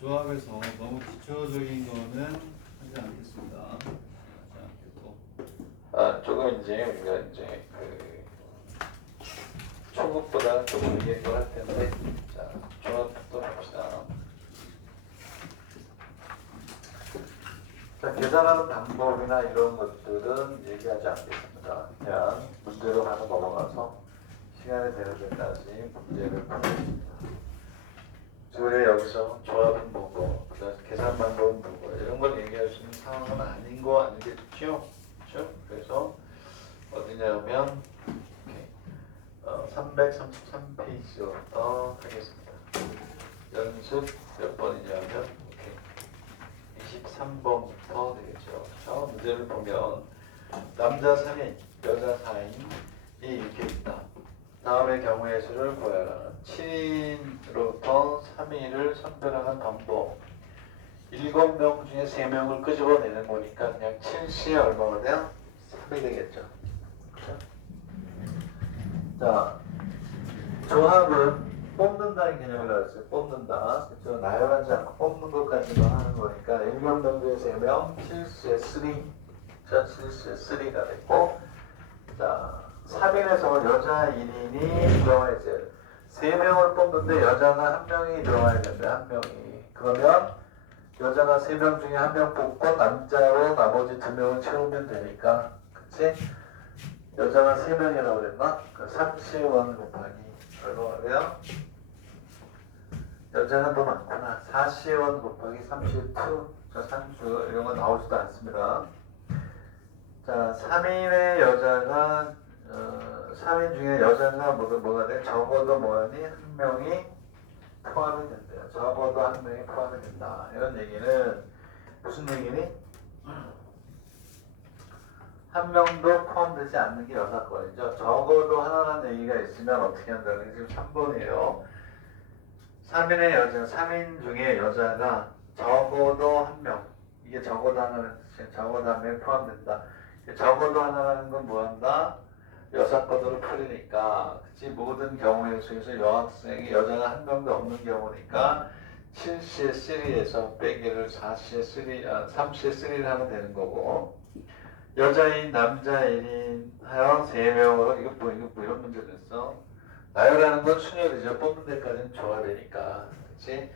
조합에서 너무 기초적인 거는 하지 않겠습니다. 하지 않겠고. 조금 이제 우리가 이제 초급보다 조금 이해를 할 텐데, 자, 조합부터 봅시다. 자, 계산하는 방법이나 이런 것들은 얘기하지 않겠습니다. 그냥 문제로 바로 넘어가서 시간이 되는 데까지 문제를 풀겠습니다. 우리 여기서 조합은 뭐고, 그다음 계산 방법은 뭐고, 이런 걸 얘기할 수 있는 상황은 아닌 거 아니겠죠? 그렇죠? 그래서 어디냐면 333페이지부터 하겠습니다. 연습 몇 번이냐면 23번부터 되겠죠. 그렇죠? 문제를 보면 남자 3인, 여자 4인이 이렇게 있다. 다음의 경우의 수를 구하라. 7인으로부터 3인을 선별하는 방법. 7명 중에 3명을 끄집어내는 거니까 그냥 7시에 얼마가 돼요? 3이 되겠죠. 그렇죠? 자, 조합은 뽑는다는 개념이라고 했어요. 뽑는다. 그렇죠? 나열하지 않고 뽑는 것까지만 하는 거니까 7명 중에 3명, 7시에 3. 자, 7시에 3가 됐고, 자, 3인에서 여자 1인이 들어가야 돼. 3명을 뽑는데 여자가 1명이 들어가야 된다. 1명이. 그러면 여자가 3명 중에 1명 뽑고 남자로 나머지 2명을 채우면 되니까. 그치? 여자가 3명이라고 그랬나? 31 곱하기 얼마가 돼요? 여자가 더 많구나. 41 곱하기 32. 저 산수 이런 거 나오지도 않습니다. 자, 3인의 여자가 3인 중에 여자가 뭐가 돼? 적어도 뭐하니? 1명이 포함이 된대요. 적어도 1명이 포함이 된다. 이런 얘기는 무슨 얘기니? 1명도 포함되지 않는 게 여사건이죠. 적어도 하나라는 얘기가 있으면 어떻게 한다는 게 지금 3번이에요. 3인의 여자, 3인 중에 여자가 적어도 1명. 이게 적어도 하나라는 뜻이에요. 적어도 1명이 포함된다. 적어도 하나라는 건 뭐한다? 여사건으로 풀리니까, 그치? 모든 경우의 수에서 여학생이 여자가 1명도 없는 경우니까 7시에 3에서 빼기를 3시에 3를 하면 되는 거고, 여자인 남자인 하여 3명으로 이거 이런 문제 냈어. 나열하는 건 순열이죠. 뽑는 데까지는 조합이니까, 그치?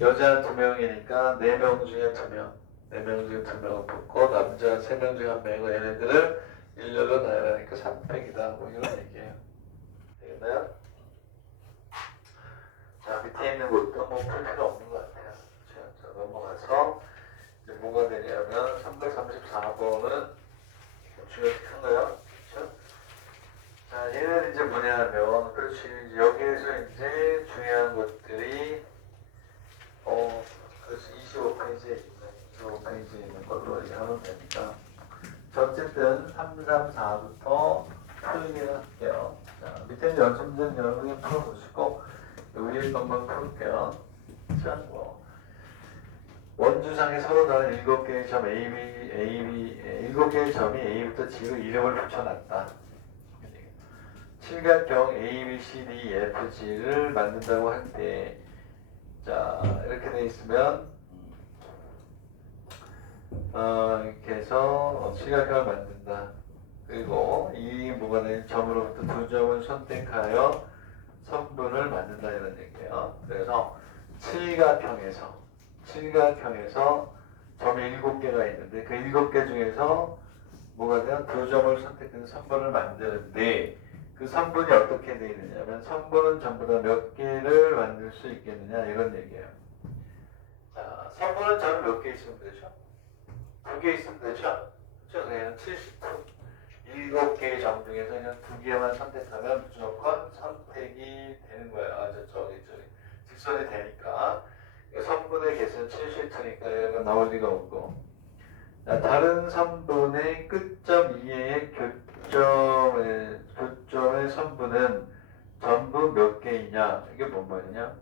여자 2명이니까 4명 중에 2명, 4명 중에 2명을 뽑고 남자 3명 중에 1명이고 얘네들을 일렬로 나열하니까 3팩이다. 뭐 이런 얘기예요. 되겠나요? 자, 밑에 있는 것도 뭐 풀 필요 없는 것 같아요. 자, 넘어가서 이제 뭐가 되냐면 334번은 중요한 거예요. 그렇죠? 자, 얘는 이제 뭐냐면, 그렇지, 이제 여기에서 이제 중요한 것들이 그래서 25페이지에 있는 걸로 이렇게 하면 되니까. 어쨌든 3, 3, 4부터 풀기를 할게요. 자, 밑에 연습 문제는 여러분이 풀어보시고 위에 것만 풀게요. 자, 원주상에 서로 다른 7개의 점 A, 7개의 점이 A부터 G로 이름을 붙여놨다. 칠각형 A, B, C, D, F, G를 만든다고 할 때, 자, 이렇게 돼 있으면 이렇게 해서 칠각형을 만든다. 그리고 이 뭐가 된 점으로부터 2점을 선택하여 선분을 만든다 이런 얘기예요. 그래서 칠각형에서 점이 7개가 있는데 그 7개 중에서 뭐가 돼요? 2점을 선택해서 선분을 만드는데 그 선분이 어떻게 되어 있느냐면 선분은 전부 다 몇 개를 만들 수 있겠느냐 이런 얘기예요. 자, 선분은 점 몇 개 있으면 되죠? 2개 있으면 되죠? 그렇죠? 그냥 72. 7개의 점 중에서 그냥 2개만 선택하면 무조건 선택이 되는 거예요. 저기 직선이 되니까. 선분의 개수는 72니까 얘가 나올 리가 없고. 자, 다른 선분의 끝점 이외의 교점의 선분은 전부 몇 개이냐? 이게 뭔 말이냐?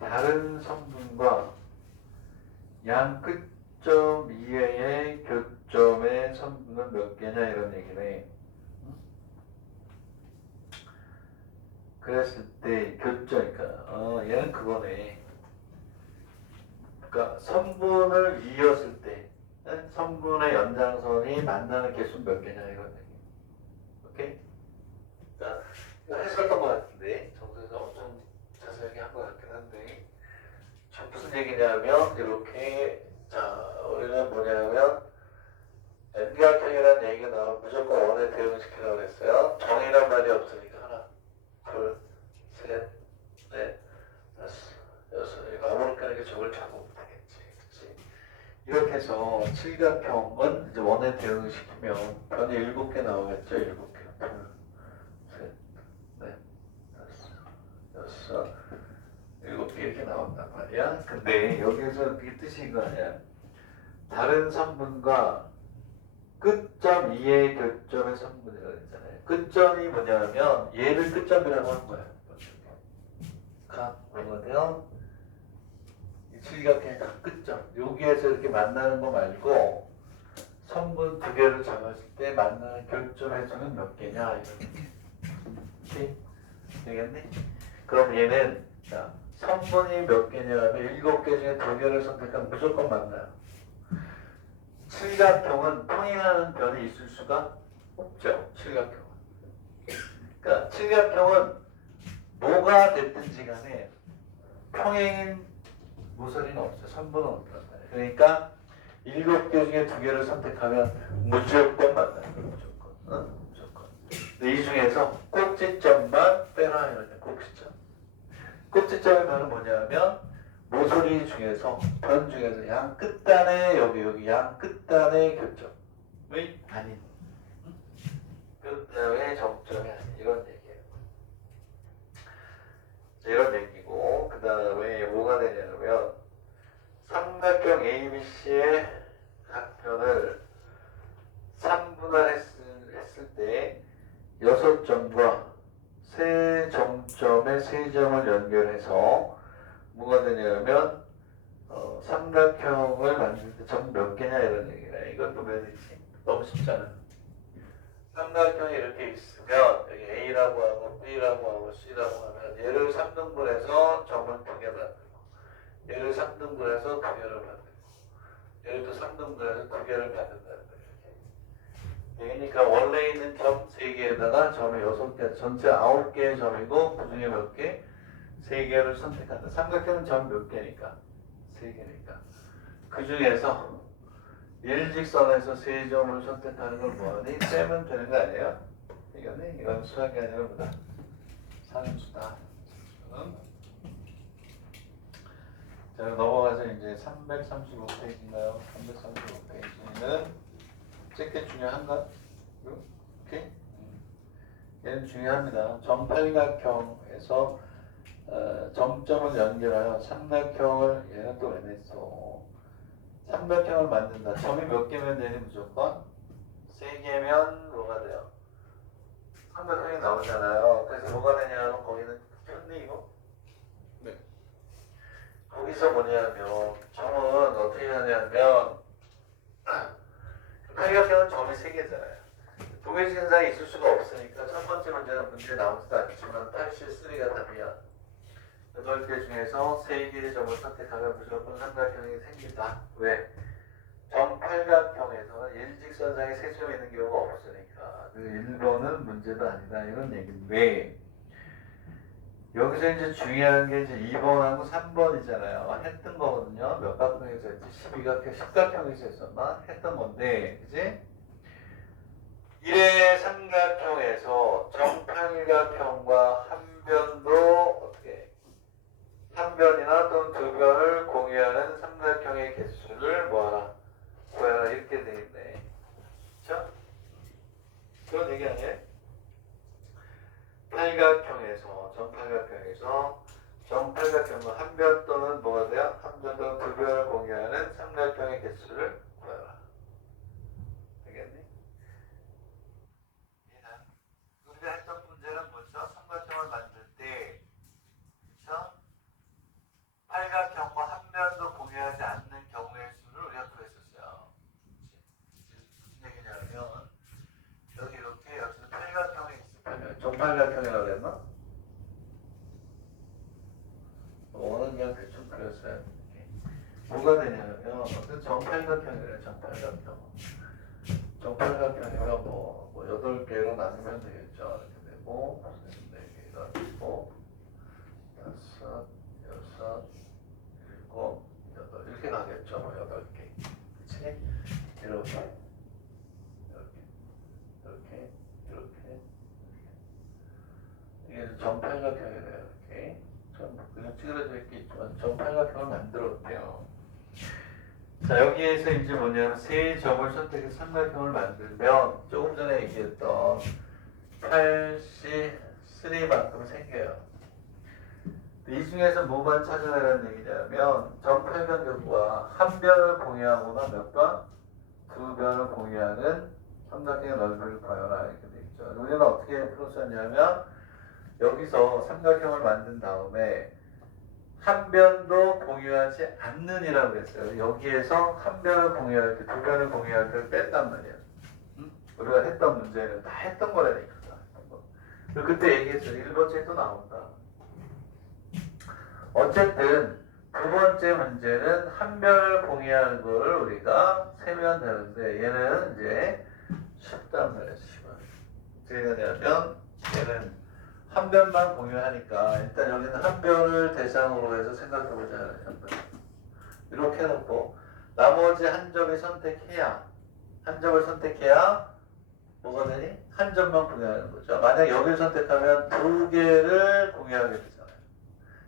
다른 선분과 양 끝점 이외의 교점의 선분은 몇 개냐 이런 얘기네. 그랬을 때 교점, 그러니까 얘는 그거네. 그러니까 선분을 이었을 때 선분의 연장선이 만나는 개수 몇 개냐 이거네. 오케이? 자, 이거 했었던 것 같은데 정서에서 엄청 자세하게 한 것 같긴 한데 자, 무슨 얘기냐면 이렇게 자 우리는 뭐냐면 N각형이라는 얘기가 나오면 무조건 원에 대응시키라고 그랬어요. 정이란 말이 없으니까 하나, 둘, 셋, 넷, 다섯, 여섯. 이거 아무렇게나 이렇게 적을 잡으면 되겠지. 그치? 이렇게 해서 칠각형은 이제 원에 대응시키면 변이 7개 나오겠죠. 7개. 둘, 셋, 넷, 다섯, 여섯, 7개 이렇게 나온단 말이야. 근데 여기서 그게 뜻이 이거 아니야. 다른 선분과 끝점 2의 교점의 선분이라고 했잖아요. 끝점이 뭐냐면 얘를 끝점이라고 하는 거야. 각 뭐거든요. 이 칠각형의 각 끝점. 여기에서 이렇게 만나는 거 말고 선분 두 개를 잡았을 때 만나는 교점의 수는 몇 개냐 이렇게 되겠니? 그럼 얘는 자 선분이 몇 개냐면 7개 중에 2개를 선택하면 무조건 만나요. 칠각형은 평행하는 변이 있을 수가 없죠. 칠각형은. 그러니까 칠각형은 뭐가 됐든지 간에 평행인 모서리는 없어요. 선분은 없단 말이에요. 그러니까 7개 중에 2개를 선택하면 무조건 만나요. 무조건. 무조건. 근데 이 중에서 꼭지점만 빼라 이러죠. 꼭지점. 꼭지점의 변은 뭐냐면 모서리 중에서 변 중에서 양 끝단에 여기 양 끝단의 교점의 아닌 끝단의 정점이 아닌 이런 얘기예요. 이런 얘기고 그 다음에 뭐가 되냐면 삼각형 ABC의 각변을 3분할했을 때 6점과 세 정점의 세 점을 연결해서 뭐가 되냐면 삼각형을 만들 때 점 몇 개냐 이런 얘기네. 이것도 몇 개지? 너무 쉽잖아. 삼각형이 이렇게 있으면 여기 A라고 하고 B라고 하고 C라고 하면 얘를 3등분해서 점을 2개 만들고 얘를 3등분해서 2개를 만들고 얘를 또 3등분해서 2개를 만든다는 거예요. 그러니까 원래 있는 점 3개에다가 점이 6개, 전체 9개의 점이고 그 중에 몇 개? 3개를 선택한다. 삼각형은 점 몇 개니까? 3개니까. 그 중에서 일직선에서 3점을 선택하는 걸 뭐하니? 빼면 되는 거 아니에요? 이건 수학이 아니라 뭐다? 상수다. 자, 넘어가서 이제 335페이지인가요? 335페이지는 잭게 중요한가? 오케이? 얘는 중요합니다. 정팔각형에서 점점을 연결하여 삼각형을 얘는 또 왜 냈어? 삼각형을 만든다. 점이 몇 개면 되니 무조건? 3개면 뭐가 돼요? 삼각형이 나오잖아요. 그래서 뭐가 되냐면 거기는 켰니 이거? 네. 거기서 뭐냐면 점은 어떻게 하냐면 팔각형은 점이 3개잖아요. 동일식 현상이 있을 수가 없으니까 첫 번째 문제는 문제에 나오지도 않지만 83가 답이야. 8개 중에서 3개의 점을 선택하면 무조건 삼각형이 생긴다. 왜? 정팔각형에서는 일직선상에 3점이 있는 경우가 없으니까 그 1번은 문제도 아니다 이런 얘기인데 여기서 이제 중요한 게 이제 2번하고 3번이잖아요. 했던 거거든요. 몇 각형에서 했지? 12각형, 10각형에서 했었나? 했던 건데 그지? 1의 삼각형에서 정팔각형과 한 변도 어떻게 한 변이나 또는 두 변을 공유하는 삼각형의 개수를 뭐하라? 구하라 이렇게 되어있네. 그쵸? 그런 얘기 아니에요? 팔각형에서 정팔각형과 한 변 또는 뭐가 돼요? 한 변 또는 두 변을 공유하는 삼각형의 개수를 구하라. 되겠니? 우리가 했던 문제는 뭐죠? 삼각형을 만들 때 그쵸? 팔각형과 한 변도 공유하지 않는 경우의 수를 우리가 구했었어요. 무슨 얘기냐면 여기 이렇게 여기서 팔각형이 있으면 정팔각형이라고 했나? 그렸어요. 뭐가 되냐면 정팔각형이래요. 정팔각형이가 뭐 8개로 나누면 되겠죠. 이렇게 되고 4개 이렇고 5, 6, 7, 8 이렇게 가겠죠. 뭐 8개. 그치? 이렇게 이게 정팔각형이래요. 이렇게 그냥 찌그러져 있겠지만 정팔각형을 만들었대요. 자, 여기에서 이제 뭐냐면 세 점을 선택해서 삼각형을 만들면 조금 전에 얘기했던 83만큼 생겨요. 이 중에서 뭐만 찾아내라는 얘기냐면 정팔각형과 한 변을 공유하거나 몇 번? 두 변을 공유하는 삼각형의 넓이를 구하라 이렇게 돼 있죠. 우리는 어떻게 풀었었냐면 여기서 삼각형을 만든 다음에 한 변도 공유하지 않는이라고 했어요. 여기에서 한 변을 공유할 때, 두 변을 공유할 때를 뺐단 말이야. 우리가 했던 문제는 다 했던 거라니까. 그리고 그때 얘기했어요. 1번째에 또 나온다. 어쨌든 두 번째 문제는 한 변을 공유하는 거를 우리가 세면 되는데 얘는 이제 쉽단 말이야. 쉽어. 어떻게 되냐면 얘는 한 변만 공유하니까 일단 여기는 한 변을 대상으로 해서 생각해보자. 이렇게 해놓고 나머지 한 점을 선택해야 뭐가 되니? 한 점만 공유하는 거죠. 만약 여기를 선택하면 두 개를 공유하게 되잖아요.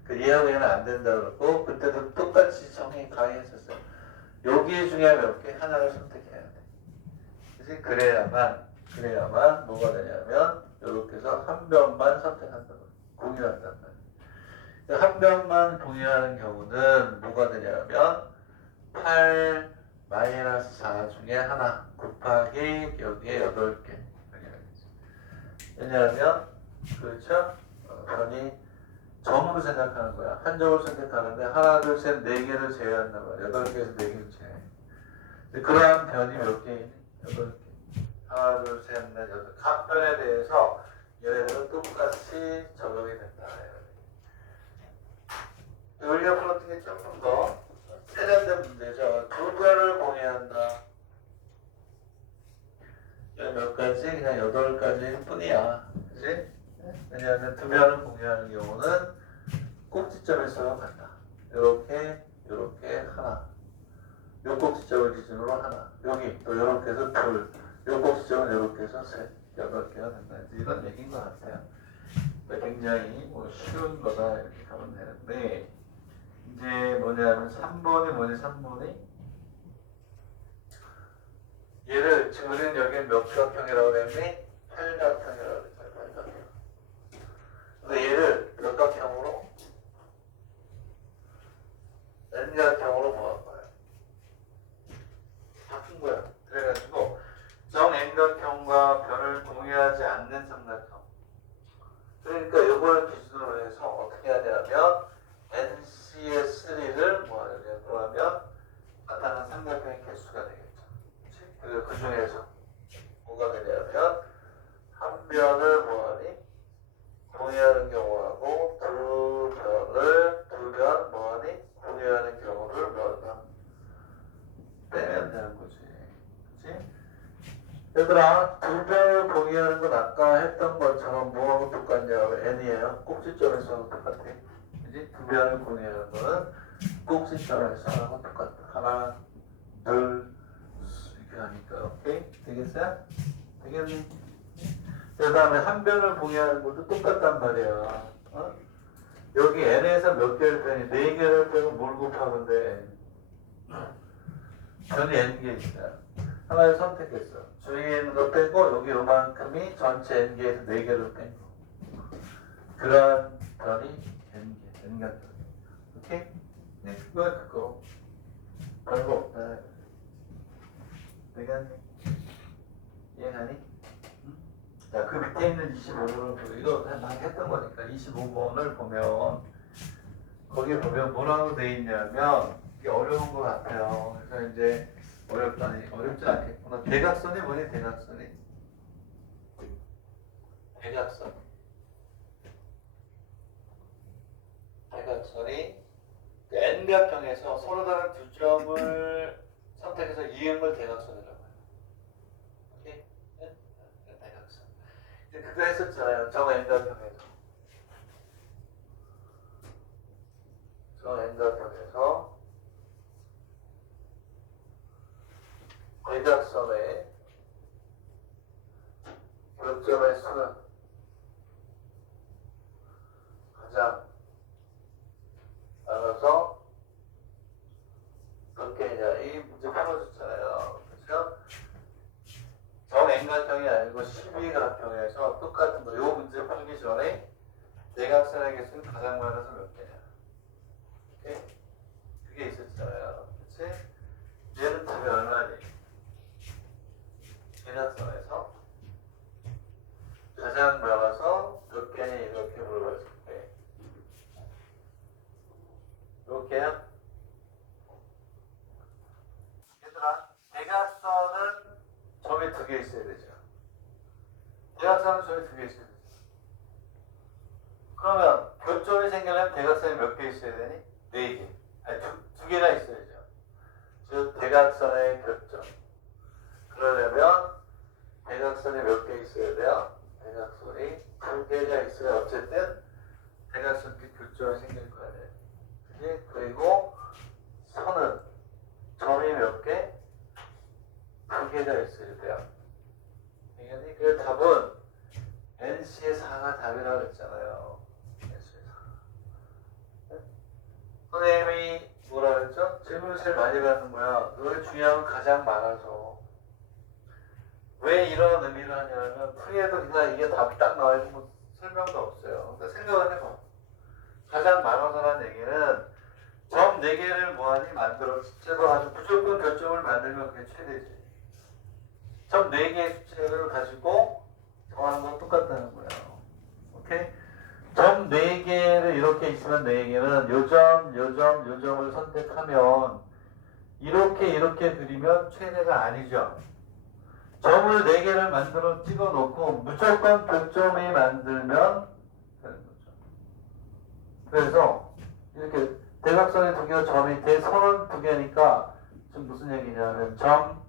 그 얘하고 얘는 안 된다 그러고 그때도 똑같이 정의 강의했었어요. 여기 중에 몇 개? 하나를 선택해야 돼. 그래서 그래야만 뭐가 되냐면 이렇게 해서 한 변만 선택한다고 공유한단 말이에요. 한 변만 공유하는 경우는 뭐가 되냐면 8-4 중에 하나 곱하기 여기에 8개. 왜냐하면 그렇죠? 변이 점으로 생각하는 거야. 한 점을 선택하는데 하나, 둘, 셋, 4개를 제외한단 말이야. 8개에서 4개를 제외해. 그러한 변이 몇 개이니? 8개. 하나, 둘, 셋, 넷, 8. 각 변에 대해서 얘네들은 똑같이 적용이 된다. 우리가 풀었던 게 조금 더 세련된 문제죠. 두 변을 공유한다. 몇 가지? 그냥 8가지일 뿐이야. 그치? 왜냐하면 두 변을 공유하는 경우는 꼭지점에서 간다. 요렇게 하나. 요 꼭지점을 기준으로 하나. 여기 또 요렇게 해서 둘. 요 꼭지점은 요렇게 해서 셋. 8개가 된다. 이런 얘기인 것 같아요. 굉장히 쉬운 거다 이렇게 하면 되는데 이제 뭐냐면 3번이 얘를 지금 우리는 여기는 몇 각형이라고 했니? 8각형이라고 했어요. 8각형. 근데 얘를 몇 각형으로? N각형으로 모을 거야. 바꾼 거야. 그래가지고 정N각형과 변을 공유하지 않는 삼각형. 그러니까 이걸 기준으로 해서 어떻게 하냐면 NC의 3를 뭐 하냐고 하면 나타나는 삼각형의 개수가 되겠죠. 그리고 그 중에서 뭐가 되냐면 한 변을 뭐하니? 공유하는 경우하고 두 변 뭐하니? 공유하는 경우를 빼면 되는 거지. 그치? 얘들아, 두 변을 공유하는 건 아까 했던 것처럼 뭐하고 똑같냐고 n이에요. 꼭지점에서 똑같아. 그치? 두 변을 공유하는 거는 꼭지점에서 하고 똑같아. 하나, 둘, 이렇게 하니까. 오케이? 되겠어요? 되겠니? 그 다음에 한 변을 공유하는 것도 똑같단 말이야. 어? 여기 n에서 몇 개를 빼니? 4개를 빼고 뭘 곱하면 돼? 변이 n개 있어요. 하나를 선택했어. 주위에 있는 거 빼고 여기 요만큼이 전체 n개에서 4개를 뺀 거. 그런 변이 n각 변. 오케이? 네, 그거. 별거 없다. 되겠니? 이해가니? 자, 그 밑에 있는 25번은 이거 많이 했던 거니까 25번을 보면 거기 보면 뭐라고 돼 있냐면 이게 어려운 것 같아요. 그래서 이제 어렵지 않겠구나. 대각선이 뭐니? 대각선이 N각형에서 서로 다른 두 점을 선택해서 이음을 대각선이라고 해요. 오케이? 대각선. 그거 했었잖아요. 저 N각형에서. 저 N각형에서 대각선의 교점의 수는 가장 나눠서 몇 개냐 이 문제 풀어줬잖아요. 그렇죠? 정행각형이 아니고 12각형에서 똑같은 거. 이 문제 풀기 전에 대각선의 개수는 가장 많아서 몇 개냐. 오케이? 그게 있었잖아요. 그치? 얘는 답이 얼마니? 대각선에서 가장 많아서 몇 개니 이렇게 물어봤을 때 몇 개야? 얘들아, 대각선은 점이 두 개 있어야 되죠. 대각선은 점이 두 개 있어야 되죠. 그러면 교점이 생기려면 대각선이 몇 개 있어야 되니? 네 개. 아니, 두 개가 있어야죠. 즉, 대각선의 교점. 그러려면 대각선이 몇 개 있어야 돼요? 대각선이 두 개가 있어야 어쨌든 대각선 교점이 생길 거 아니에요. 그치? 그리고 선은 점이 몇 개? 두 개가 있어야 돼요. 그 답은 NC의 4가 답이라고 했잖아요. NC의 4. 선생님이 뭐라 그랬죠? 질문을 제일 많이 받는 거야. 너의 중요한 건 가장 많아서. 왜 이런 의미를 하냐면 풀이에도 그냥 이게 답이 딱 나와 있는 뭐 설명도 없어요. 그러니까 생각을 해봐. 가장 많아서라는 얘기는 점 4개를 뭐하니 만들어 숫자로 아주 무조건 교점을 만들면 그게 최대지. 점 4개의 숫자를 가지고 정하는 건 똑같다는 거예요. 오케이? 점 4개를 이렇게 있으면 4개는 요점을 선택하면 이렇게 그리면 최대가 아니죠. 점을 4개를 만들어 찍어 놓고 무조건 교점이 만들면 되는 거죠. 그래서 이렇게 대각선의 두 개와 점이 대선은 두 개니까 지금 무슨 얘기냐면 점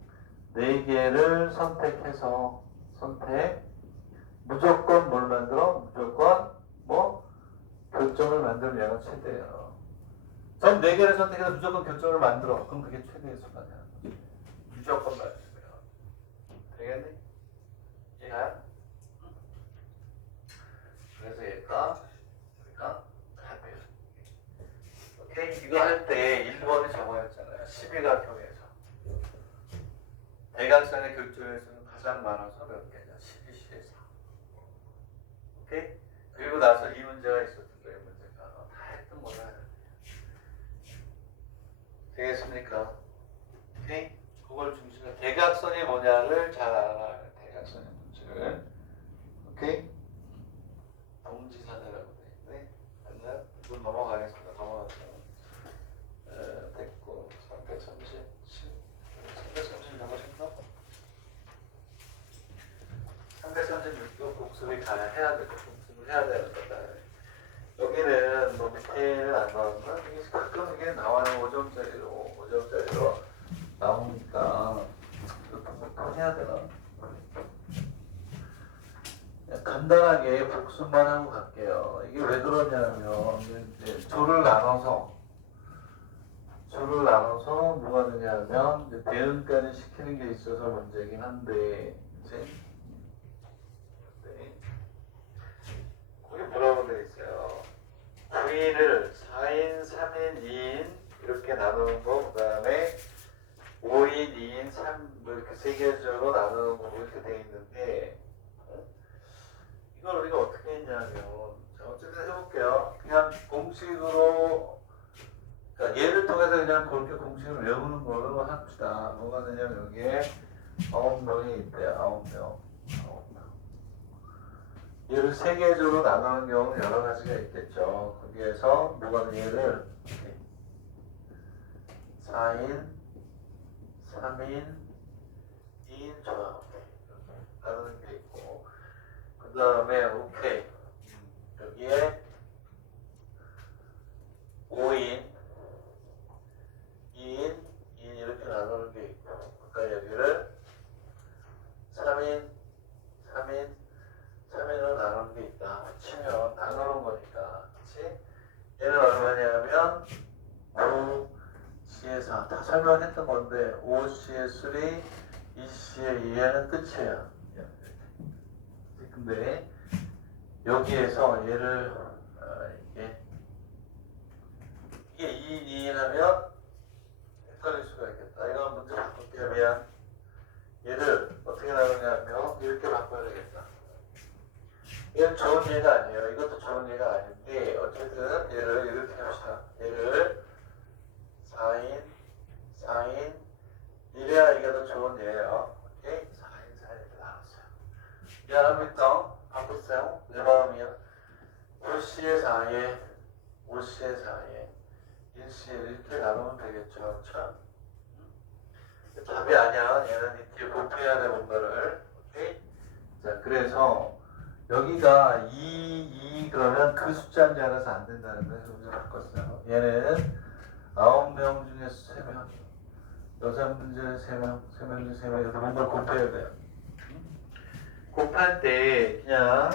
4개를 선택해서 무조건 뭘 만들어? 무조건 뭐 교점을 만들면 얘가 최대예요. 점 4개를 선택해서 무조건 교점을 만들어. 그럼 그게 최대의 수가 되는 거지. 무조건 만들면 되겠니? 이해가요? 그래서 얘가 우리가 답이에요. 오케이? 이거 할 때 1번이 저거였잖아요. 12각형에서 대각선의 교점에서는 가장 많아서 몇 개냐? 12C에 4. 오케이? 그리고 나서 이 문제가 있었던 거예요. 이 문제가 다 했던 거야. 되겠습니까? 오케이? 그걸 중심으로 대각선이 뭐냐를 잘 알아야 돼. 대각선의 문제를. 오케이? 동지사대라고 돼. 네? 맞나요? 이건 넘어가겠습니다. 넘어가세요. 됐고 337 330 넘어졌나? 336도 복습이 가야 해야 되죠. 복습을 해야 되는 거다. 여기는 뭐 밑에는 안 나오지만 이게 가끔 이게 나와요. 5점짜리로 나오니까 이것도 해야 되나? 간단하게 복습만 하고 갈게요. 이게 왜 그러냐면 이제 조를 나눠서 뭐가 되냐면 이제 대응까지 시키는 게 있어서 문제긴 한데 이제 거기 뭐라고 되어 있어요? 9인을 4인, 3인, 2인 이렇게 나누는 거, 그 다음에 5인, 2인, 3, 뭐 이렇게 세 개적으로 나누는 거 이렇게 되어 있는데 이걸 우리가 어떻게 했냐면 자, 어쨌든 해볼게요. 그냥 공식으로 그러니까 예를 통해서 그냥 그렇게 공식을 외우는 걸로 합시다. 뭐가 되냐면 여기에 9명이 있대요. 9명. 얘를 세 개조로 나누는 경우는 여러 가지가 있겠죠. 거기에서 뭐가 얘를 4인, 3인, 2인 조합 나누는 게 있고 그 다음에 오케이 여기에 5인, 얘는 얼마냐면 5C의 4. 다 설명했던 건데 5C의 3, 2C의 2에는 끝이에요. 근데 여기에서 얘를 이게 2, 2 하면 헷갈릴 수가 있겠다. 이거 문제 바꿀게요. 미안. 얘를 어떻게 나누냐면 이렇게 바꿔야 되겠다. 얘는 좋은 예가 아니에요. 이것도 좋은 예가 아닌데 어쨌든 얘를 이렇게 합시다. 얘를 4인, 4인 이래야 이게 더 좋은 예예요. 오케이? 4인, 4인 이렇게 나눴어요. 미안합니다. 바꿨어요. 내 마음이야. 5C의 4에 5C의 4에 1C를 이렇게 나누면 되겠죠. 참. 답이 아니야. 얘는 이렇게 곱해야 돼 뭔가를. 오케이? 자, 그래서 여기가 2 그러면 그 숫자인지 알아서 안 된다는 거예요. 그래서 바꿨어요. 얘는 9명 중에서 3명, 여자분 중에 3명, 3명 중에 3명 이렇게 뭔가 곱해야 돼요. 곱할 때 그냥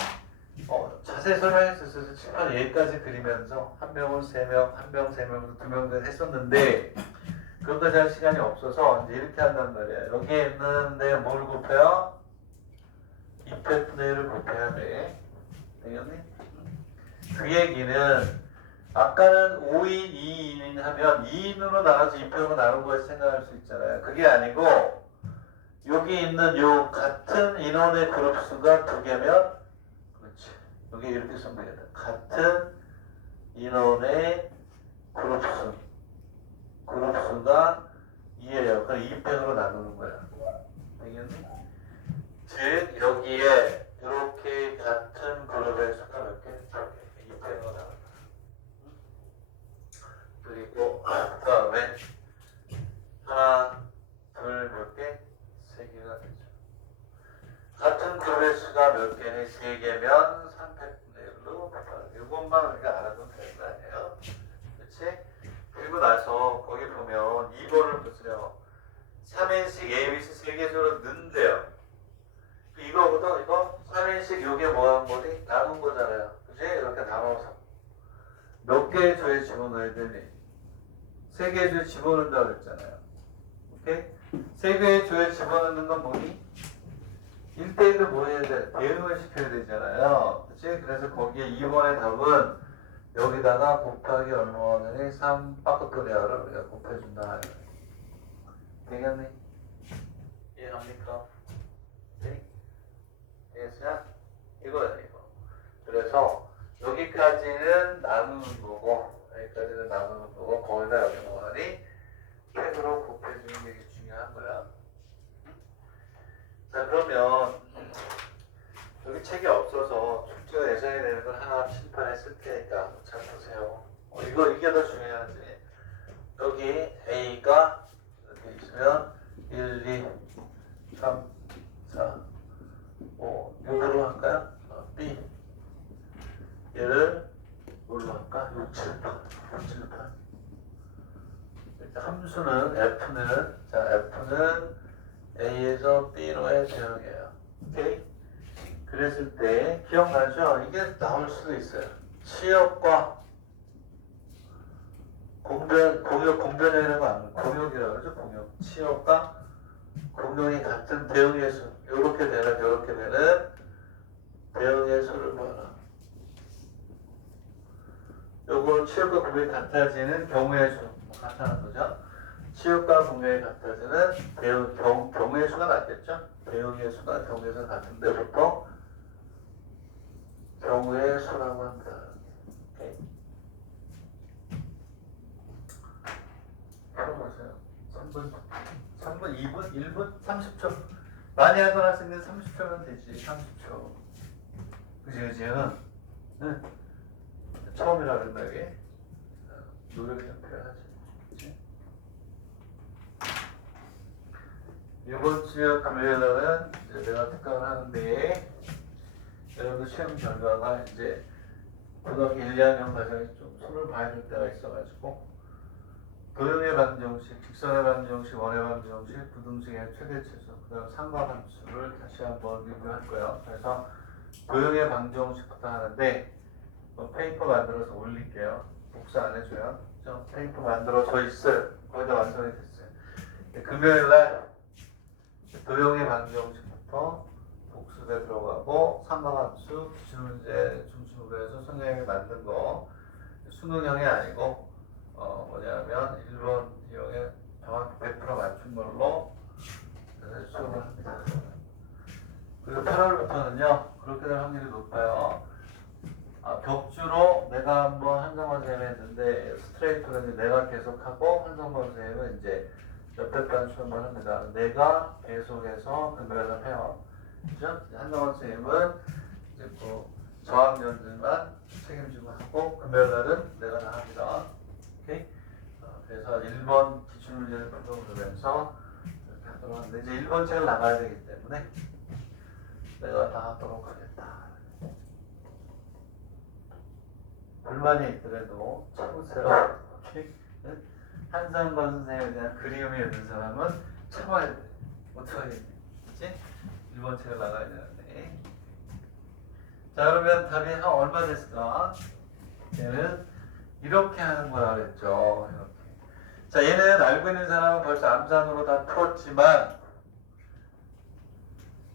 자세히 설명했었어요. 칠판 여기까지 그리면서 한 명은 3명, 한 명 3명, 2명 했었는데 그것까지 할 시간이 없어서 이제 이렇게 한단 말이에요. 여기에 있는데 뭘 곱해요? 2패분의 1을 곱해야 돼. 되겠니? 그 얘기는 아까는 5인, 2인 하면 2인으로 나눠서 2표로 나눈 걸 생각할 수 있잖아요. 그게 아니고 여기 있는 요 같은 인원의 그룹 수가 2개면 그렇지. 여기 이렇게 쓰면 되겠다. 같은 인원의 그룹 수가 2예요. 그럼 2팩으로 나누는 거야. 되겠니? 즉 여기에 이렇게 같은 그룹의 수가 몇 개? 2팩으로 나눈다. 그리고 그 다음에 하나, 둘, 몇 개? 3개가 되죠. 같은 그룹의 수가 몇 개니? 3개면 3팩분의 1로 이것만 우리가 알아도 되는 거 아니에요? 그렇지? 그리고 나서 거기 보면 2번을 보세요. 3인씩 ABC 3개조로 넣는데요. 이거보다 이거 3인씩 요게 뭐 한 거니? 나눈 거잖아요. 그치? 이렇게 나눠서 몇 개의 조에 집어넣어야 되니? 3개의 조에 집어넣는다고 그랬잖아요. 오케이? 3개의 조에 집어넣는 건 뭐니? 1대1로 뭐 해야 돼? 대응을 시켜야 되잖아요. 그치? 그래서 거기에 2번의 답은 여기다가 곱하기 얼마가 되니? 3 바꿔토리아를 우리가 곱해준다. 되겠니? 이해합니까? 네? 이해했어요? 이거야 이거. 그래서 여기까지는 나누는 거고 여기까지는 나누는 거고 거기다 여기 뭐하니? 팩으로 곱해주는 게 중요한 거야. 자 그러면 여기 책이 없어서 숙제가 예상이 되는 걸 하나 칠판에 쓸 테니까 잘 보세요. 이게 더 중요하지. 여기 A가 이렇게 있으면 1, 2, 3, 4, 5 6으로 할까요? B 얘를 뭘로 할까? 6, 7, 8 6, 7, 8 함수는 F는 F는 A에서 B로의 대응이에요. 오케이? 그랬을 때 기억나죠? 이게 나올 수도 있어요. 치역과 공변이라는 거 아니에요. 공역이라고 그러죠. 공역. 치역과 공역이 같은 대응의 수. 요렇게 되는 대응의 수를 봐라. 요거 치역과 공역이 같아지는 경우의 수. 같다는 거죠. 치역과 공역이 같아지는 경우의 수가 같겠죠. 대응의 수가 경우의 수가 같은데 보통 경우의 수라고 합니다. 오케이. 풀어보세요. 3분, 2분, 1분, 30초. 많이 하던 학생들 30초면 되지. 30초. 그지? 응. 처음이라 그랬나 이게? 노력이 좀 필요하지. 그치? 이번 주 금요일날은 이제 내가 특강을 하는데 여러분 시험 결과가 이제 고등학교 1, 2학년 과정에 좀 손을 봐야 될 때가 있어가지고 도형의 방정식, 직선의 방정식, 원의 방정식, 부등식의 최대 최소, 그 다음 삼각함수를 다시 한번 리뷰할 거예요. 그래서 도형의 방정식부터 하는데 페이퍼 만들어서 올릴게요. 복사 안 해줘요. 페이퍼 만들어져 있어요. 거의 다 완성이 됐어요. 금요일날 도형의 방정식부터 복습에 들어가고 삼각함수, 기출문제 중심으로 해서 선생님이 만든 거 수능형이 아니고 뭐냐면 1번 도형에 정확히 100% 맞춘 걸로 수업을 합니다. 그리고 8월부터는요 그렇게 될 확률이 높아요. 격주로 내가 한번 한정원 선생님 했는데 스트레이트로 내가 계속하고 한정원 선생님은 이제 옆에 반 수업을 합니다. 내가 계속해서 금요일을 해요. 그죠? 한정원 선생님은 이제 저학년들만 책임지고 하고 금요일날은 내가 다 합니다. 오케이? 그래서 1번 기출문제를 풀어보면서 이렇게 하도록 하는데 이제 1번 책을 나가야 되기 때문에 내가 다 하도록 하겠다. 불만이 있더라도 참으세요. 한상관 선생님에 대한 그리움이 있는 사람은 참아야 돼. 어떡하겠니? 그치? 1번 책을 나가야 되는데. 자, 그러면 답이 한 얼마 됐을까? 얘는 이렇게 하는 거라 그랬죠. 이렇게. 자, 얘는 알고 있는 사람은 벌써 암산으로 다 풀었지만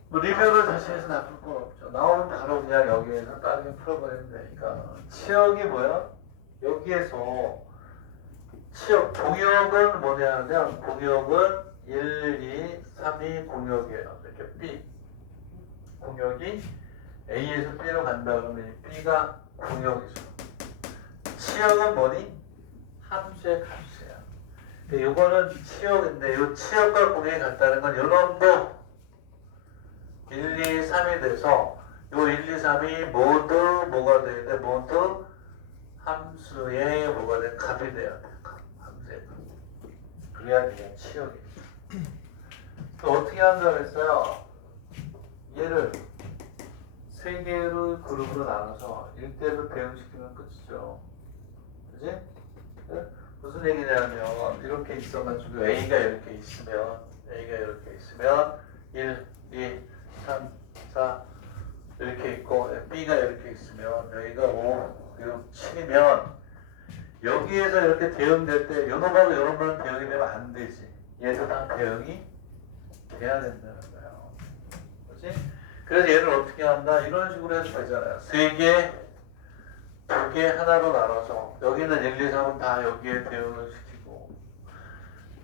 뭐 리뷰를 다시 해서 나쁠 건 없죠. 나오면 바로 그냥 여기에서 빠르게 풀어버리면 되니까. 치역이 뭐야? 여기에서 치역, 공역은 뭐냐면 공역은 1, 2, 3이 공역이에요. 이렇게 B. 공역이 A에서 B로 간다 그러면 이 B가 공역이죠. 치역은 뭐니? 함수의 값이에요. 이거는 치역인데 이 치역과 공역이 같다는 건 요놈도 1, 2, 3이 돼서 요 1, 2, 3이 모두 뭐가 돼야 돼? 모두 함수의 뭐가 돼? 값이 돼야 돼. 함수의 값. 그래야 그냥 치역이. 또 어떻게 한다고 했어요? 얘를 세 개의 그룹으로 나눠서 1대를 배분시키면 끝이죠. 그지? 네? 무슨 얘기냐면 이렇게 있어가지고 A가 이렇게 있으면 1, 2, 3, 4 이렇게 있고 B가 이렇게 있으면 여기가 5, 6, 7이면 여기에서 이렇게 대응될 때 요놈하고 요놈만 대응이 되면 안 되지. 얘도 다 대응이 돼야 된다는 거예요. 그렇지? 그래서 얘를 어떻게 한다? 이런 식으로 해도 되잖아요. 3개, 2개 하나로 나눠서 여기는 1, 2, 3은 다 여기에 대응을 시키고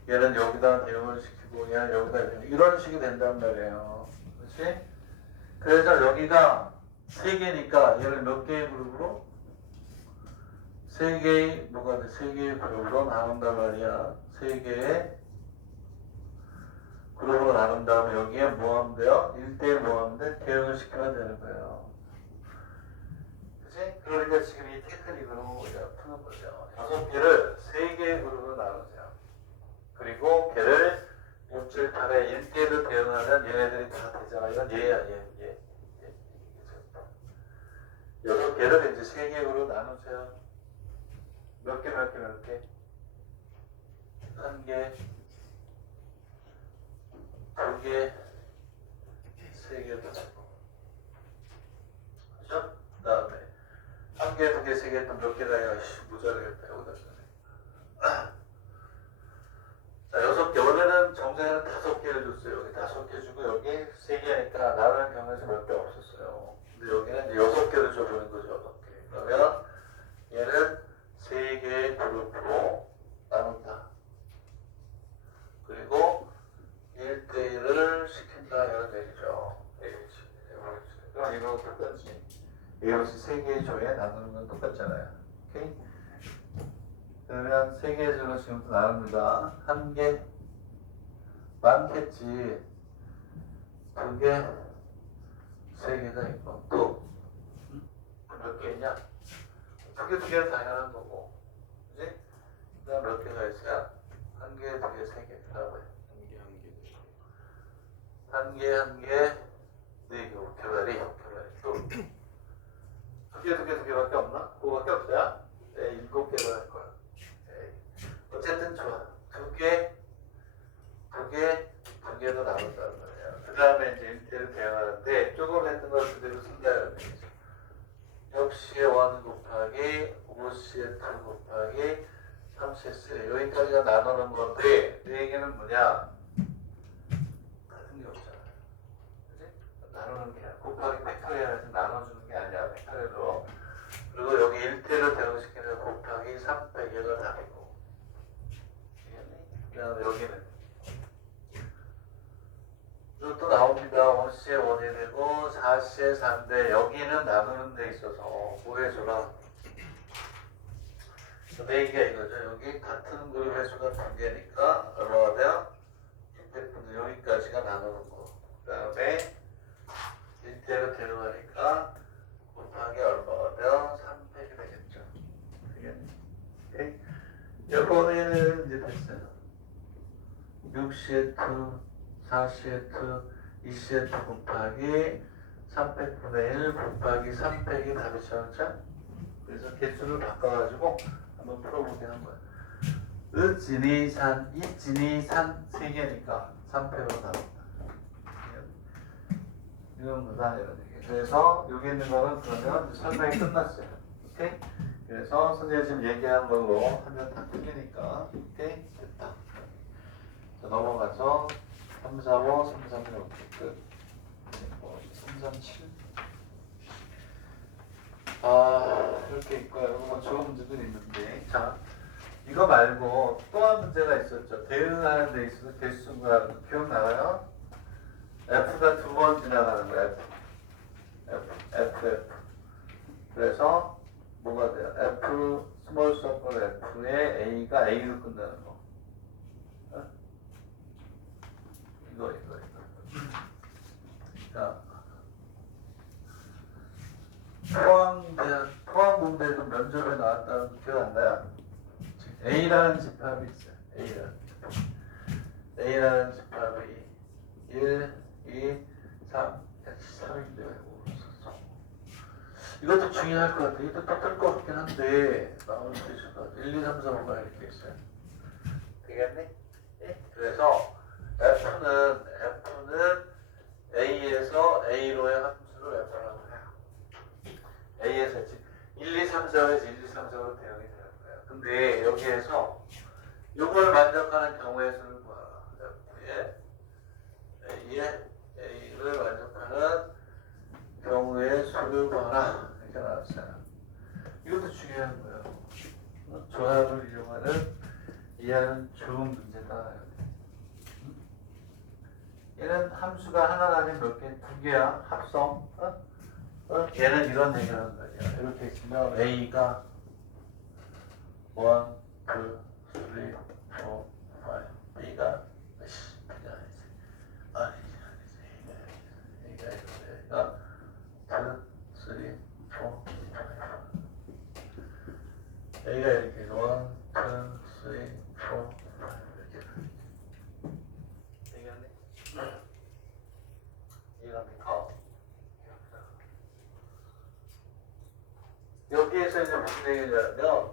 얘는 여기다 대응을 시키고 얘는 여기다 이런 식이 된단 말이에요. 그렇지? 그래서 여기가 3개니까 얘를 몇 개의 그룹으로? 3개의 뭐가 돼? 3개의 그룹으로 나눈단 말이야. 3개의 그룹으로 나눈 다음에 여기에 뭐 하면 돼요? 1대1 뭐 하면 돼? 대응을 시키면 되는 거예요. 그치? 그러니까 지금 이 테크닉으로 우리가 푸는 거죠. 6개를 3개의 그룹으로 나누세요. 그리고 걔를 6, 7, 8에 1대로 대응하면 얘네들이 다 되잖아. 이건 얘야, 얘. 6개를 이제 3개로 나누세요. 몇 개? 1개, 2개, 3개도 되고. 그죠? 그 다음에 1개, 2개, 3개 또 몇 개다 해요? 모자라겠다. 여기다 써네. 자, 6개. 원래는 정상에는 5개를 줬어요. 여기 5개 주고 여기 3개니까 나누는 경우에서 몇 개 없었어요. 근데 여기는 이제 6개를 줘보는 거죠. 6개. 그러면 얘는 3개의 그룹으로 나눈다. 그리고 1대1을 시킨다 이런 얘기죠. 그럼 이거 똑같지. 이것이 3개의 조에 나누는 건 똑같잖아요. 오케이? 그러면 3개의 조로 지금부터 나눕니다. 1개 많겠지. 2개 3개가 있고 또 몇 개 있냐? 2개, 2개는 당연한 거고. 그지? 그 다음 몇 개가 있어야? 1개, 2개, 3개. 그 다음에 1개, 4개, 개발이 또 2개, 2개밖에 없나? 그거밖에 없어요? 네, 7개로 할 거야. 네. 어쨌든 좋아. 2개, 2개도 나온다는 거예요. 그 다음에 이제 1대를 대응하는데 조금 했던 걸 그대로 쓴다는 얘기죠. 역시 1 곱하기 곱하기 3C3 여기까지가 나누는 건데 이 얘기는 뭐냐? 같은 게 없잖아. 그치? 나누는 게 아니라 곱하기 팩토리얼에서 나눠주는 게 아니야. 팩토리얼로. 그리고 여기 1대를 대응시키는 곱하기 3 빼기가 답이고. 그 다음에 여기는 또 나옵니다. 5C의 1이 되고 4C의 4인데 여기는 나누는 데 있어서 구해줘라. 내 얘기가 이거죠. 여기 같은 그룹 회수가 2개니까 얼마가 돼요? 100분의 여기까지가 나누는 거. 그 다음에 1대로 데려가니까 곱하기 얼마가 돼요? 300이 되겠죠. 되겠네. 이번에는 이제 됐어요. 6C의 2, 4C의 2, 2C의 2 곱하기 300분의 1 곱하기 300이 답이 죠. 그래서 개수를 바꿔가지고 한번 풀어보게 한 거야. 진이산, 진이산 3개니까 3패로 나옵니다. 이런 거다 이런 얘기. 그래서 여기 있는 거는 그러면 설명이 끝났어요. 오케이? 그래서 선생님 지금 얘기한 걸로 하면 다 틀리니까 오케이? 됐다. 자, 넘어가서 3, 4, 5, 3, 3, 6 끝. 3, 3, 7 이렇게 있고요. 뭐 좋은 문제들이 있는데 자 이거 말고 또 한 문제가 있었죠. 대응하는 데 있어서 개수가 기억나요? F가 2번 지나가는 거야. F. 그래서 뭐가 돼요? F 스몰 서클 F에 A가 A로 끝나는 거. 어? 이거. 자, 포항공대도 면접에 나왔다는 거 기억 안 나요? A라는 집합이 있어요. A라는 집합이 1, 2, 3, 3인데 왜 모르겠어. 이것도 중요할 것 같아요. 이것도 똑같을 것 같긴 한데 나오는 게 있을 것 같아요. 1, 2, 3, 4, 5가 이렇게 있어요. 되겠니? 예? 그래서 F는 A에서 A로의 함수를 F라고 해요. A에서 1, 2, 3, 4에서 1, 2, 3, 4로 대응이 되는 거예요. 근데 여기에서 요걸 만족하는 경우의 수를 구하라. A에 A를 만족하는 경우의 수를 구하라. 이렇게 나왔어요. 이것도 중요한 거예요. 조합을 이용하는 이해하는 좋은 문제다. 얘는 함수가 하나가 아닌 몇 개? 2개야. 합성. 얘는 이런 얘기를 하는 거예요. 이렇게 있으면 A가 1, 2, 3, 4, 5 B가 B가 아니지 A가 이거야. 2, 3, 4, 5 A가 이렇게 1, 2, 3, 4, 5 이렇게 되겠네. 이해갑니까? 여기에서 이제 무슨 얘기냐면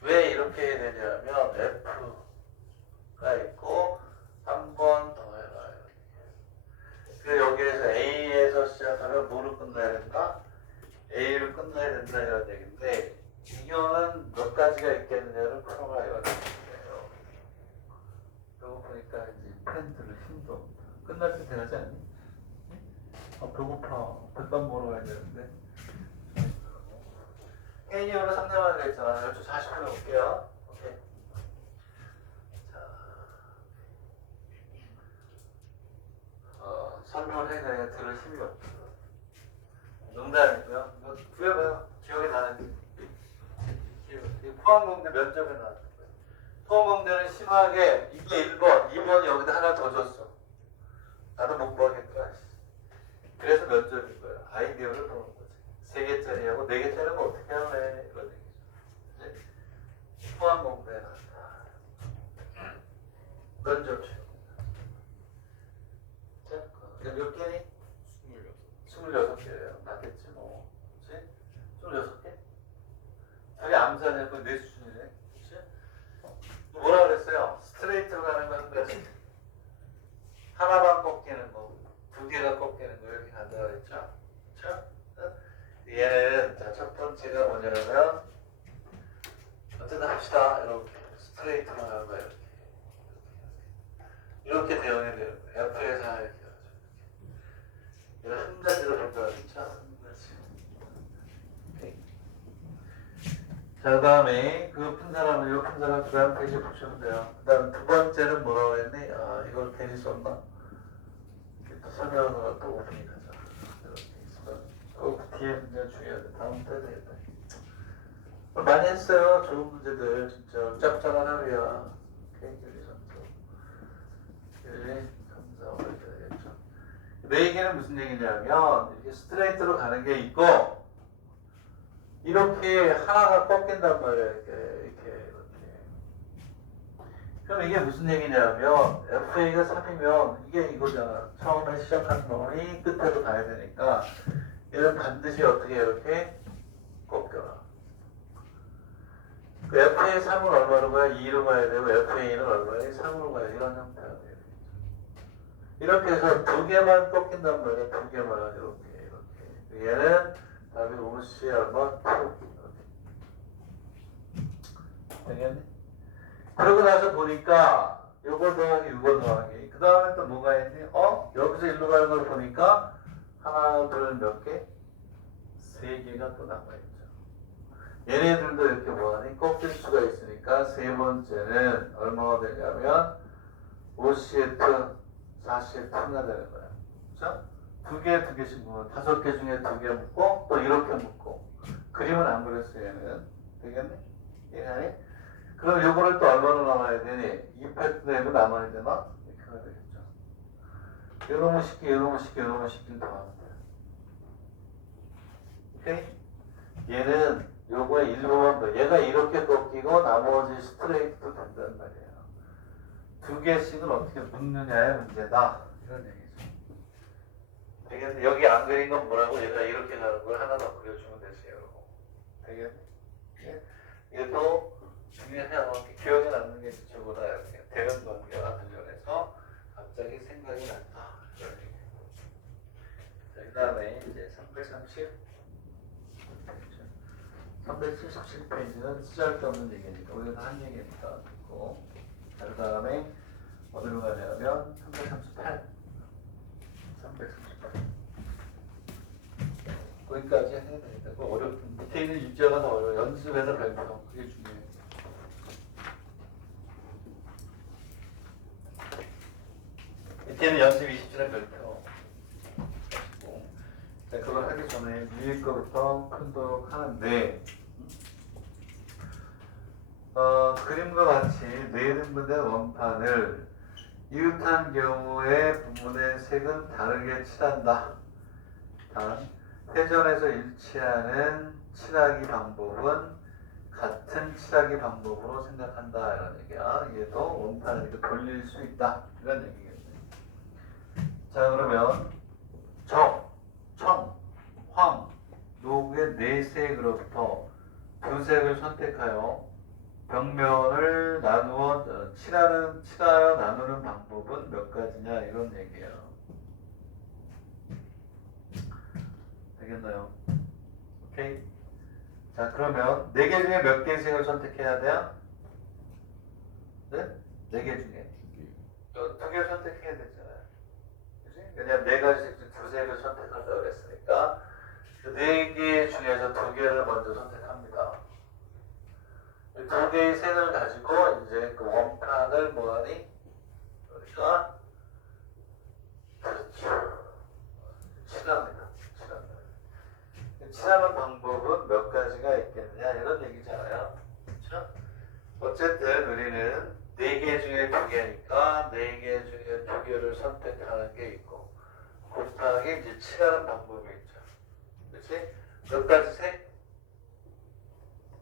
왜 이렇게 해야 되냐면 F가 있고 한 번 더 해라. 그 여기에서 A에서 시작하면 뭐로 끝나야 된다? A로 끝나야 된다 이런 얘기인데 이거는 몇 가지가 있겠느냐를 풀어라 이런 얘기예요. 그러고 보니까 이제 펜트를 힘도 끝날 때 되지 않니? 배고파. 백반 먹으러 가야 되는데. N이어로 상담하기로 했잖아. 12시 40분에 올게요. 오케이. 자, 설명을 해야 들을 힘이 없어. 농담이고요. 이거 구해봐요. 기억이 나는지. 포항공대 면접에 나왔던 거예요. 포항공대는 심하게 이게 1번, 2번이 여기다 하나 더 줬어. 나도 못 보겠더라. 그래서 면접인 거예요. 아이디어를 보는 거지. 3개짜리하고 4개짜리는 어떻게 할래? 이런 얘기죠. 포항공대에 나왔다. 면접 치료. 자, 몇 개니? 26개예요. 맞겠지 뭐. 그치? 26개? 자기 암산해. 그건 내 수준이네. 그치? 뭐라 그랬어요? 스트레이트로 가는 건 거지. 하나만 꺾이는 거, 2개가 꺾이는 거 이렇게 간다 그랬죠? 그쵸? 얘는 자, 첫 번째가 뭐냐면 어쨌든 합시다. 이렇게 스트레이트로 하는 거야. 이렇게 대응해야 돼요. F에서 이렇게 하죠. 이런 한 가지로 볼까요? 진짜 한 가지. 오케이. 자, 그 다음에 그 푼 사람은 이거 푼 사람 그 다음 페이지 보시면 돼요. 그 다음 두 번째는 뭐라고 했니? 아, 이걸 괜히 썼나? 또 설명하느라 또 오픈이 가자. 이렇게 있으면 꼭 뒤에 문제 중요하대. 다음 때 되겠다. 많이 했어요. 좋은 문제들. 진짜 짭짤한 하루야. 오케이, 1, 2, 3, 4. 1, 2, 3, 4, 5 이렇게 되겠죠. 내 얘기는 무슨 얘기냐면 이렇게 스트레이트로 가는 게 있고 이렇게 하나가 꺾인단 말이야. 이렇게. 그럼 이게 무슨 얘기냐면 FA가 3이면 이게 이거잖아. 처음에 시작한 놈이 끝에도 가야 되니까 얘는 반드시 어떻게 이렇게 꺾여라. 그 FA 3은 얼마로 가야 2로 가야 되고 FA는 얼마에 3으로 가야 이런 형태가 돼요. 이렇게 해서 두 개만 꺾인단 말이야. 두 개만 이렇게. 얘는 답이 OC 얼마 2 되겠네. 그러고 나서 보니까 요거 더하기 요거 더하기 그 다음에 또 뭐가 있니? 여기서 일로 가는 걸 보니까 하나 둘 몇 개? 세 개가 또 남아있죠. 얘네들도 이렇게 뭐하니? 꺾일 수가 있으니까 세 번째는 얼마가 되냐면 5시에트 4시에트가 되는 거야. 그렇죠? 두 개씩 묶으면 5개 중에 2개 묶고 또 이렇게 묶고 그림은 안 그렸어요. 얘는 되겠네? 이해하니? 그럼 요거를 또 얼마나 남아야 되니? 임팩트 내도 남아야 되나? 이렇게 해야 되겠죠. 요놈의 식기 요놈의 식기를 더하면 돼요. 오케이? 얘는 요거의 일부만 더. 얘가 이렇게 꺾이고 나머지 스트레이트도 된단 말이에요. 두 개씩은 어떻게 묶느냐의 문제다. 이런 얘기죠. 되겠네? 여기 안 그린 건 뭐라고? 얘가 이렇게 가는 걸 하나 더 그려주면 되지, 여러분. 되겠네? 이것도 중요해요. 기억에 남는 게 저보다 이렇게 대면 관계와 관련해서 갑자기 생각이 났다. 이런 얘기. 자, 그 다음에 이제 377페이지는 쓰잘데없는 얘기니까 우리가 한 얘기니까 듣고 자, 그 다음에 어디로 가냐면 338 거기까지 해야 되니까 그거 밑에 있는 입자가 더 어려워. 연습해서 발표 그게 중요해요. 밑에는 연습 20줄의 별표 자, 그걸 하기 전에 위에 거부터 푼도록 하는데 그림과 같이 네 등분된 원판을 이웃한 경우에 분모된 색은 다르게 칠한다. 단, 회전에서 일치하는 칠하기 방법은 같은 칠하기 방법으로 생각한다. 이런 얘기야. 얘도 원판을 이렇게 돌릴 수 있다. 이런 얘기겠네. 자, 그러면 정, 청, 황, 녹의 네 색으로부터 두 색을 선택하여 벽면을 나누어 칠하여 나누는 방법은 몇 가지냐 이런 얘기예요. 되겠나요? 오케이. 자, 그러면 네 개 중에 몇 개의 색을 선택해야 돼요? 네? 네 개 중에 두 개를 선택해야 되잖아요. 그치? 왜냐면 네 가지 색 중 두 색을 선택한다고 그랬으니까 네 개 중에서 두 개를 먼저 선택합니다. 두 개의 색을 가지고 이제 그 원판을 뭐하니? 그러니까 그렇죠. 칠합니다. 칠하는 방법은 몇 가지가 있겠느냐 이런 얘기잖아요. 그렇죠? 어쨌든 우리는 네 개 중에 두 개니까 네 개 중에 두 개를 선택하는 게 있고 곱하기 이제 칠하는 방법이 있죠. 그렇지? 몇 가지 색?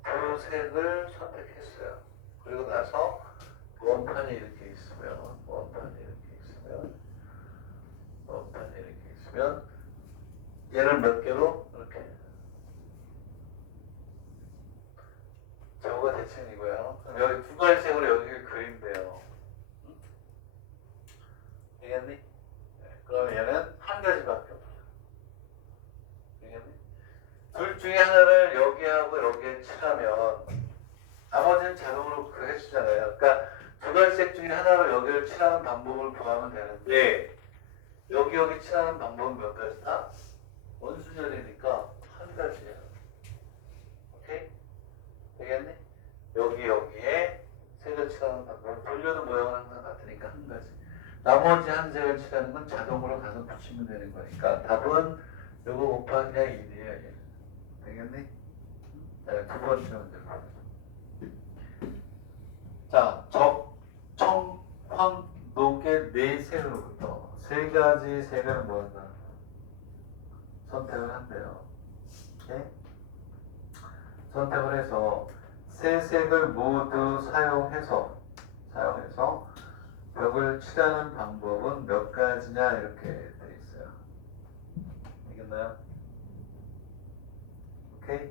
두 색을 선택했어요. 그리고 나서 원판이 이렇게 있으면 얘를 몇 개로 이렇게 저거가 대칭이고요. 그럼 여기 두 가지 색으로 여기를 그린대요. 되겠니? 네, 그럼 얘는 한 가지밖에 없어요. 되겠니? 둘 중에 하나를 여기하고 여기에 칠하면 나머지 나머지는 자동으로 그 해주잖아요. 그러니까 두 가지 색 중에 하나로 여기를 칠하는 방법을 구하면 되는데 여기 칠하는 방법은 몇 가지다? 원순열이니까 한 가지예요. 오케이? 되겠니? 여기에 색을 칠하는 방법은 돌려는 모양은 항상 같으니까 한 가지. 나머지 한 색을 칠하는 건 자동으로 가서 붙이면 되는 거니까 답은 요거 곱하기 1이에요. 되겠니? 자, 두 번째 문제. 자, 적, 청, 황, 녹의 네 색으로부터 세 가지 색을 뭐한다? 선택을 한대요. 오케이? 선택을 해서 세 색을 모두 사용해서 벽을 칠하는 방법은 몇 가지냐 이렇게 돼 있어요. 알겠나요? 오케이?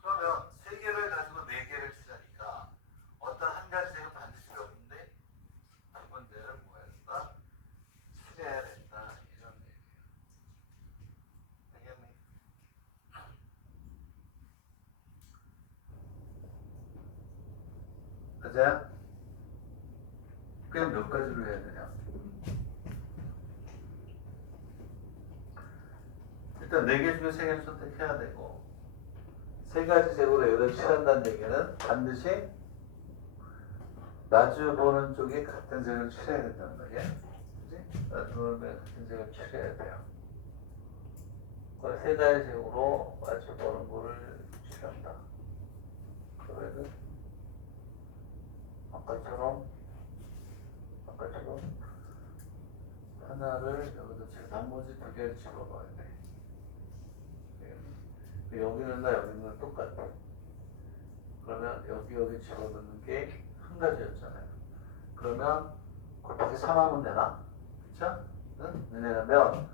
그러면 세 개를 가지고 네 개를 칠하니까 어떤 한 가지 색은 반드시 여기인데 두 번째는 뭐였다? 칠해야 된다 이런 얘기예요. 알겠니? 가자. 그냥 몇 가지로 해야 되냐? 일단 네 개 중에 세 개를 선택해야 되고 세 가지 색으로 여기다 칠한다는 얘기는 반드시 마주 보는 쪽에 같은 색을 칠해야 된다는 거예요. 그지? 마주 보는 쪽에 같은 색을 칠해야 돼요. 세 가지 색으로 마주 보는 거를 칠한다. 그러면은 아까처럼 하나를 여기다 칠, 나머지 두 개를 집어넣어야 돼. 여기는 여기는 똑같아. 그러면 여기 집어넣는 게 한 가지였잖아요. 그러면 곱하기 3하면 되나? 그쵸? 응? 왜냐면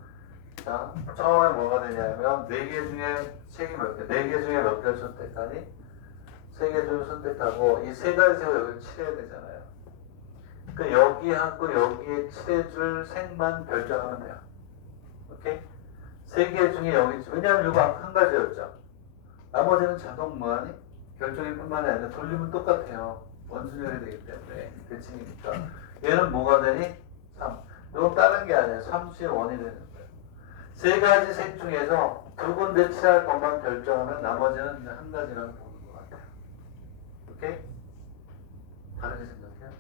자, 처음에 뭐가 되냐면 4개 중에 색이 몇 개? 4개 중에 몇 개를 선택하니? 3개 중에 선택하고 이 세 가지 색을 여기 칠해야 되잖아요. 그 여기하고 여기에 칠해줄 색만 결정하면 돼요. 오케이? 세 개 중에 여기, 왜냐면 이거 한 가지였죠. 나머지는 자동 뭐하니? 결정일 뿐만이 아니라 돌리면 똑같아요. 원순열이 되기 때문에 대칭이니까. 얘는 뭐가 되니? 3. 이건 다른 게 아니에요. 3수의 원이 되는 거예요. 세 가지 색 중에서 두 군데 칠할 것만 결정하면 나머지는 그냥 한 가지라고 보는 것 같아요. 오케이? 다르게 생각해요?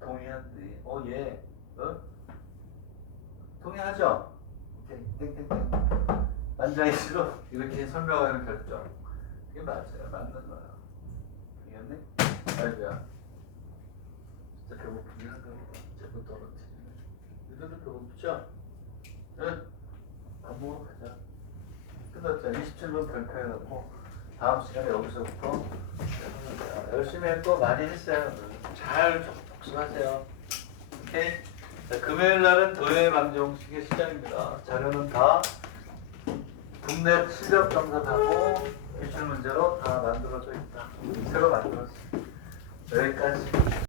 동의한디. 얘. 동의하죠? 오케이. 땡땡땡. 만장일치로 이렇게 설명하는 결정. 이게 맞아요. 맞는 거야. 알겠니? 알죠? 진짜 배고프긴 하다. 자꾸 떨어뜨리네. 요즘도 배고프죠? 응? 밥 먹으러 가자. 끝났잖아. 27분 발표해놓고 다음 시간에 여기서부터 열심히 했고 많이 했어요. 잘 복습하세요. 오케이? 자, 금요일 날은 도예 방정식의 시작입니다. 자료는 다 국내 실력 검사하고 기출 문제로 다 만들어져 있다. 새로 만들었어. 여기까지.